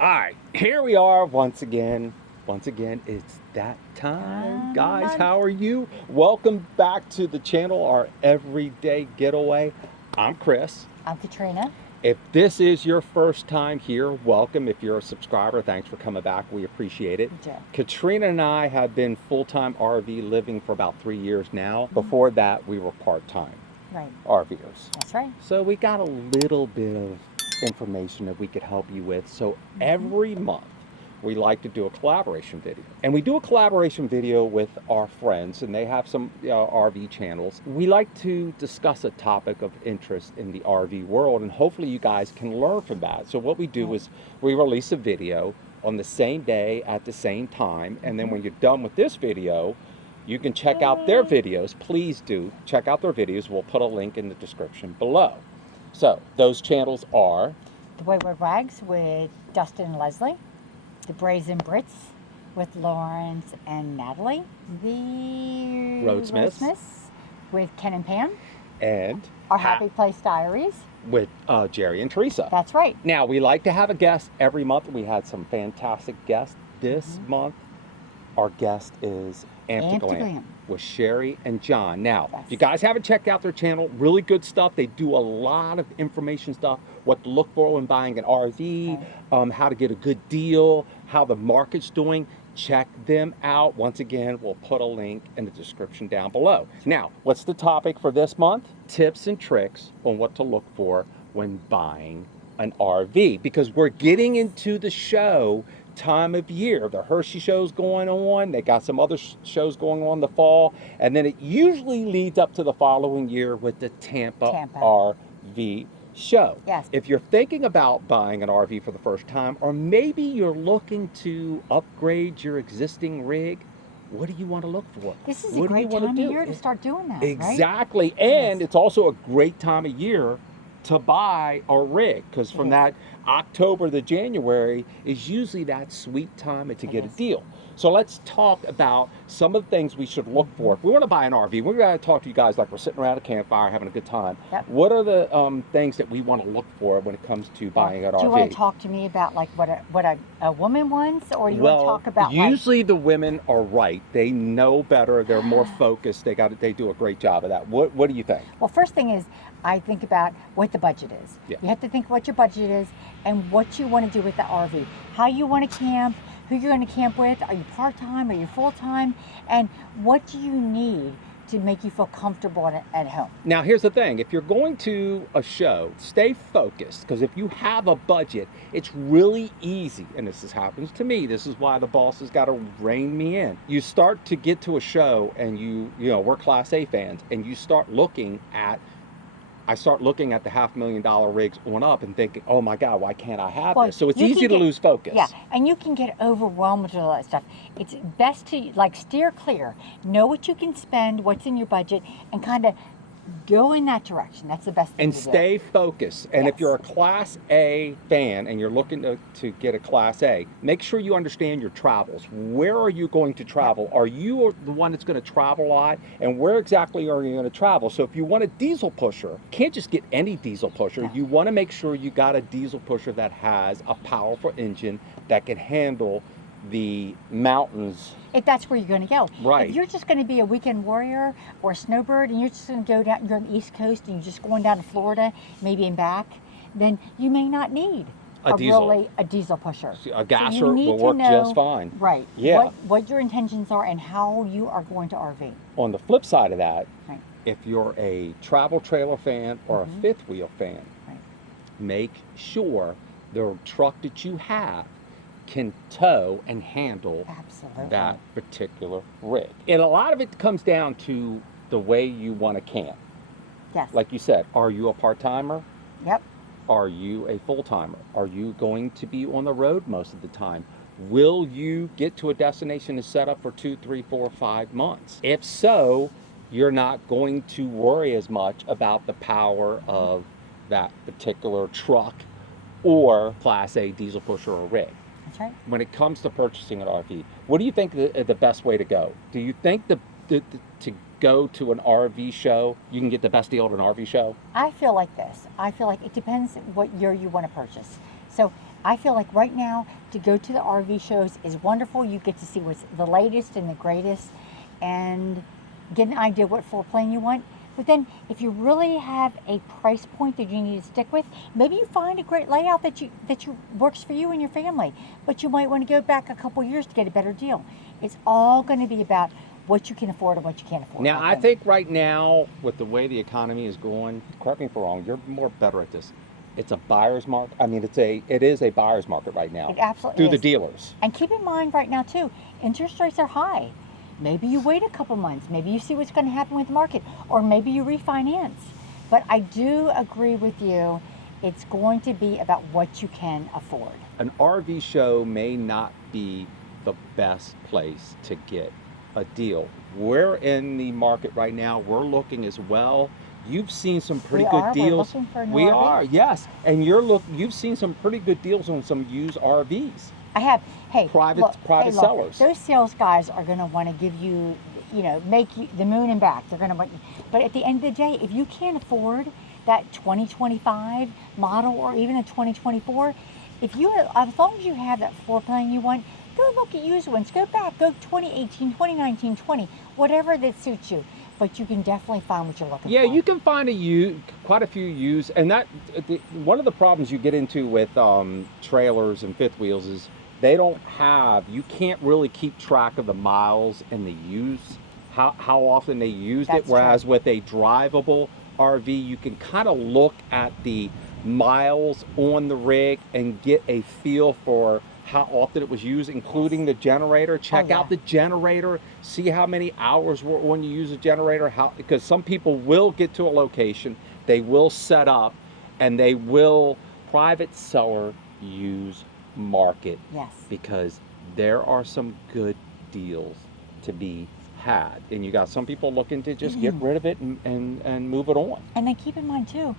All right, here we are once again. Once again, it's that time. Guys, how are you? Welcome back to the channel, our everyday getaway. I'm Chris. I'm Katrina. If this is your first time here, welcome. If you're a subscriber, thanks for coming back. We appreciate it. Yeah. Katrina and I have been full-time RV living for about 3 years now. Before that, we were part-time RVers. That's right. So we got a little bit of information that we could help you with. So every month, we like to do a collaboration video. And we do a collaboration video with our friends, and they have some RV channels. We like to discuss a topic of interest in the RV world, and hopefully you guys can learn from that. So what we do is we release a video on the same day at the same time, and then when you're done with this video, you can check out their videos. Please do check out their videos. We'll put a link in the description below. So those channels are The Wayward Wags with Dustin and Leslie. The Brazen Brits with Lawrence and Natalie. The Roadsmiths with Ken and Pam. and Our Happy Place Diaries. with Jerry and Teresa. That's right. Now, we like to have a guest every month. We had some fantastic guests. This month, our guest is Glam with Sherry and John. Now, if you guys haven't checked out their channel, really good stuff. They do a lot of information stuff, what to look for when buying an RV, how to get a good deal, how the market's doing. Check them out. Once again, we'll put a link in the description down below. Now, what's the topic for this month? Tips and tricks on what to look for when buying an RV, because we're getting into the show time of year. The Hershey show's going on. They got some other shows going on in the fall, and then it usually leads up to the following year with the Tampa. RV show. Yes. If you're thinking about buying an RV for the first time, or maybe you're looking to upgrade your existing rig, what do you want to look for? This is a great time of year to start doing that. Exactly. And it's also a great time of year to buy a rig, because from that October to January is usually that sweet time to get a deal. So let's talk about some of the things we should look for. If we want to buy an RV, we're going to talk to you guys like we're sitting around a campfire having a good time. What are the things that we want to look for when it comes to buying an RV? Do you want to talk to me about like what a woman wants, or you want to talk about usually the women are right. They know better. They're more focused. They do a great job of that. What do you think? Well, first thing is, I think about what the budget is. You have to think what your budget is and what you want to do with the RV. How you want to camp, who you're going to camp with, are you part-time, are you full-time, and what do you need to make you feel comfortable at home. Now, here's the thing. If you're going to a show, stay focused, because if you have a budget, it's really easy, and this happens to me. This is why the boss has got to rein me in. You start to get to a show, and you know, we're Class A fans, and you start looking at I start looking at the $500,000 rigs on up and thinking, oh my God, why can't I have this? So it's easy to lose focus. Yeah, and you can get overwhelmed with all that stuff. It's best to like steer clear. Know what you can spend, what's in your budget, and kind of go in that direction. That's the best thing and to do. Stay focused. And if you're a Class A fan and you're looking to get a Class A, make sure you understand your travels. Where are you going to travel? Are you the one that's going to travel a lot? And where exactly are you going to travel? So if you want a diesel pusher, you can't just get any diesel pusher. You want to make sure you got a diesel pusher that has a powerful engine that can handle the mountains. If that's where you're going to go. Right. If you're just going to be a weekend warrior or a snowbird and you're just going to go down, you're on the East Coast and you're just going down to Florida, maybe and back, then you may not need a diesel pusher. A gasser will work just fine. Right. Yeah. What your intentions are and how you are going to RV. On the flip side of that, if you're a travel trailer fan or a fifth wheel fan, make sure the truck that you have can tow and handle that particular rig. And a lot of it comes down to the way you want to camp. Yes. Like you said, are you a part-timer? Yep. Are you a full-timer? Are you going to be on the road most of the time? Will you get to a destination to set up for 2, 3, 4, 5 months? If so, you're not going to worry as much about the power of that particular truck or Class A diesel pusher or rig. That's right. When it comes to purchasing an RV, what do you think the best way to go? Do you think to go to an RV show, you can get the best deal at an RV show? I feel like this. I feel like it depends what year you want to purchase. So I feel like right now to go to the RV shows is wonderful. You get to see what's the latest and the greatest and get an idea what floor plan you want. But then if you really have a price point that you need to stick with, maybe you find a great layout that works for you and your family. But you might want to go back a couple years to get a better deal. It's all going to be about what you can afford and what you can't afford. Now, I think right now, with the way the economy is going, correct me if I'm wrong, you're more better at this. It's a buyer's market. I mean, it is a buyer's market right now. It absolutely through is. The dealers. And keep in mind right now too, interest rates are high. Maybe you wait a couple months. Maybe you see what's going to happen with the market, or maybe you refinance. But I do agree with you. It's going to be about what you can afford. An RV show may not be the best place to get a deal. We're in the market right now. We're looking as well. You've seen some pretty good deals. We're looking for a new We RV. are, yes. And you've seen some pretty good deals on some used RVs. I have. Hey, private look, sellers. Those sales guys are going to want to give you, make you the moon and back. They're going to want you. But at the end of the day, if you can't afford that 2025 model or even a 2024, as long as you have that floor plan you want, go look at used ones. Go back. Go 2018, 2019, 20, whatever that suits you. But you can definitely find what you're looking for. Yeah, you can find quite a few used, and one of the problems you get into with trailers and fifth wheels is you can't really keep track of the miles and the use, how often they used it. Whereas with a drivable RV, you can kind of look at the miles on the rig and get a feel for how often it was used, including the generator. Check out the generator, see how many hours when you use a generator, because some people will get to a location, they will set up, and they will private seller use market. Yes. Because there are some good deals to be had. And you got some people looking to just get rid of it and move it on. And then keep in mind too,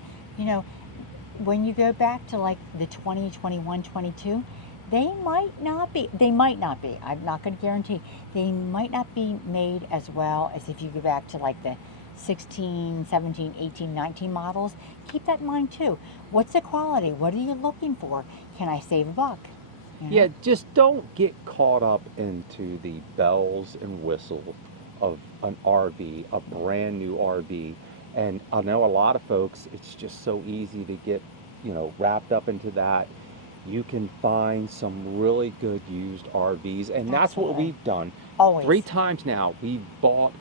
when you go back to like the 2021, 22, they might not be, I'm not going to guarantee, they might not be made as well as if you go back to like the 16, 17, 18, 19 models. Keep that in mind too. What's the quality? What are you looking for? Can I save a buck? Yeah, just don't get caught up into the bells and whistles of an RV, a brand new RV. And I know a lot of folks, it's just so easy to get, wrapped up into that. You can find some really good used RVs, and that's what we've done. Always. 3 times now, we've bought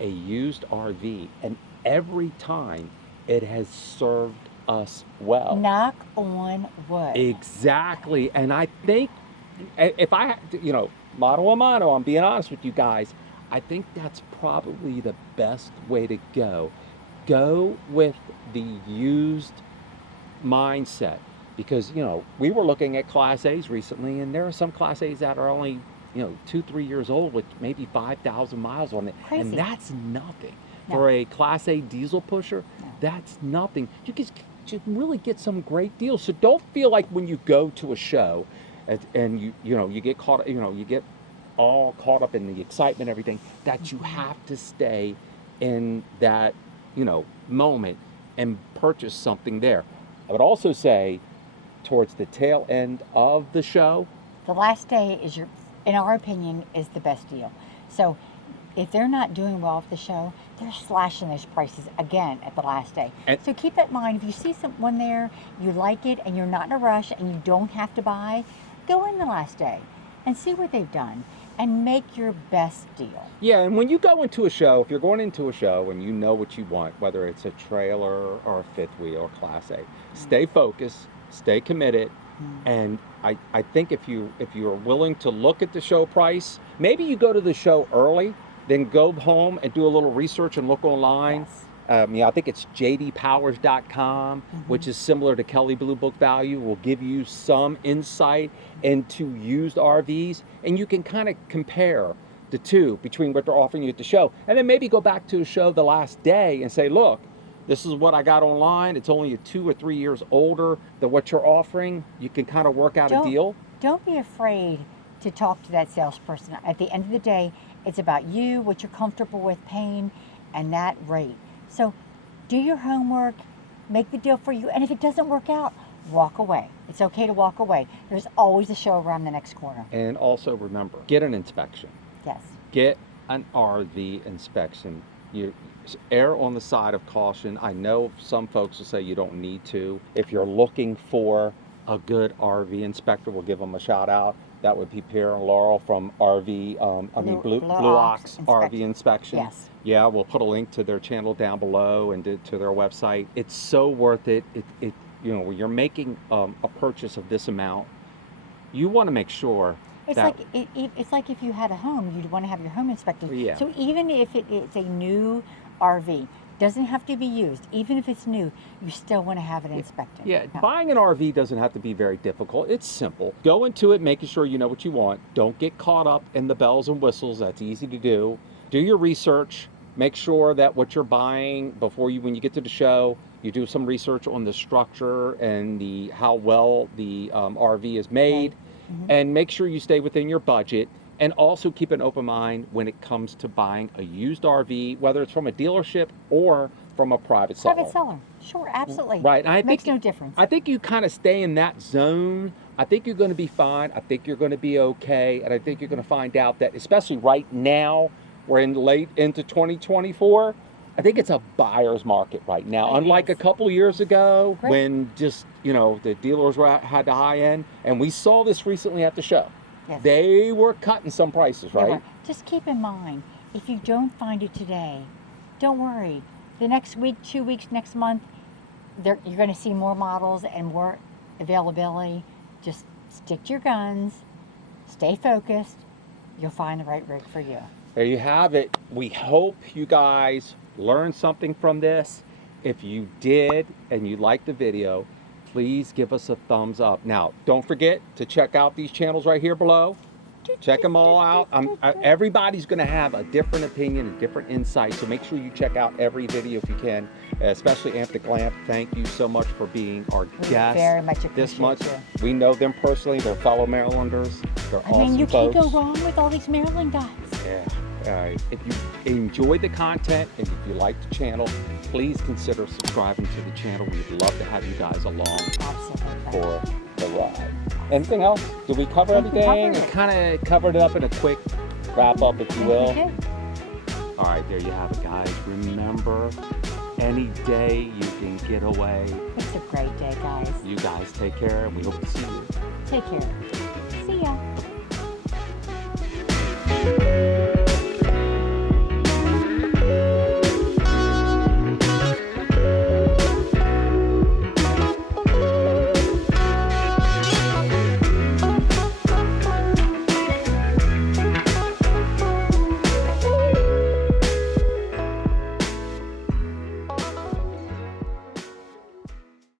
a used RV, and every time it has served us well. Knock on wood. Exactly. And I think if I, mano a mano, I'm being honest with you guys, I think that's probably the best way to go. Go with the used mindset. Because, we were looking at Class A's recently, and there are some Class A's that are only, 2-3 years old with maybe 5,000 miles on it. Crazy. And that's nothing. No. For a Class A diesel pusher, that's nothing. You can really get some great deals. So don't feel like when you go to a show and you get caught, you get all caught up in the excitement and everything, that you have to stay in that, moment and purchase something there. I would also say, towards the tail end of the show, the last day in our opinion, is the best deal. So if they're not doing well at the show, they're slashing those prices again at the last day. So keep that in mind. If you see someone there, you like it, and you're not in a rush, and you don't have to buy, go in the last day and see what they've done and make your best deal. Yeah, and when you go into a show, if you're going into a show and you know what you want, whether it's a trailer or a fifth wheel or Class A, stay focused, stay committed, and I think if you are willing to look at the show price, maybe you go to the show early, then go home and do a little research and look online. Yes. I think it's jdpowers.com, which is similar to Kelley Blue Book Value, will give you some insight into used RVs, and you can kind of compare the two between what they're offering you at the show, and then maybe go back to a show the last day and say, look, this is what I got online. It's only 2 or 3 years older than what you're offering. You can kind of work out a deal. Don't be afraid to talk to that salesperson. At the end of the day, it's about you, what you're comfortable with paying, and that rate. So do your homework, make the deal for you, and if it doesn't work out, walk away. It's okay to walk away. There's always a show around the next corner. And also remember, get an inspection. Yes. Get an RV inspection. You err on the side of caution. I know some folks will say you don't need to. If you're looking for a good RV inspector, we'll give them a shout out. That would be Pierre and Laurel from Blue Ox RV Inspection. Yes. Yeah, we'll put a link to their channel down below and to their website. It's so worth it. You know, when you're making a purchase of this amount, you want to make sure it's like if you had a home, you'd want to have your home inspected. Yeah. So even if it's a new RV, doesn't have to be used. Even if it's new, you still want to have it inspected. Yeah, No. Buying an RV doesn't have to be very difficult. It's simple. Go into it making sure you know what you want. Don't get caught up in the bells and whistles. That's easy to do. Do your research. Make sure that what you're buying before when you get to the show, you do some research on the structure and how well the RV is made. Mm-hmm. And make sure you stay within your budget. And also keep an open mind when it comes to buying a used RV, whether it's from a dealership or from a private seller. Private seller, sure, absolutely. Right, and makes no difference. I think you kind of stay in that zone. I think you're going to be fine. I think you're going to be okay, and I think you're going to find out that, especially right now, we're late into 2024. I think it's a buyer's market right now, unlike a couple years ago when just the dealers had the high end, and we saw this recently at the show. Yes. They were cutting some prices, right? Just keep in mind, if you don't find it today, don't worry. The next week, 2 weeks, next month, you're going to see more models and more availability. Just stick to your guns, stay focused. You'll find the right rig for you. There you have it. We hope you guys learned something from this. If you did and you liked the video, please give us a thumbs up. Now, don't forget to check out these channels right here below. Check them all out. Everybody's going to have a different opinion, a different insight, so make sure you check out every video if you can, especially Amp the Glamp. Thank you so much for being our guest. Very much appreciate you. We know them personally. They're fellow Marylanders. They're awesome you folks. can't go wrong with all these Maryland guys. Yeah. If you enjoyed the content and if you like the channel, please consider subscribing to the channel. We'd love to have you guys along for the ride. Anything else? Did we cover everything? We kind of covered it up in a quick wrap up, if you will. All right, there you have it, guys. Remember, any day you can get away. It's a great day, guys. You guys take care, and we hope to see you. Take care. See ya.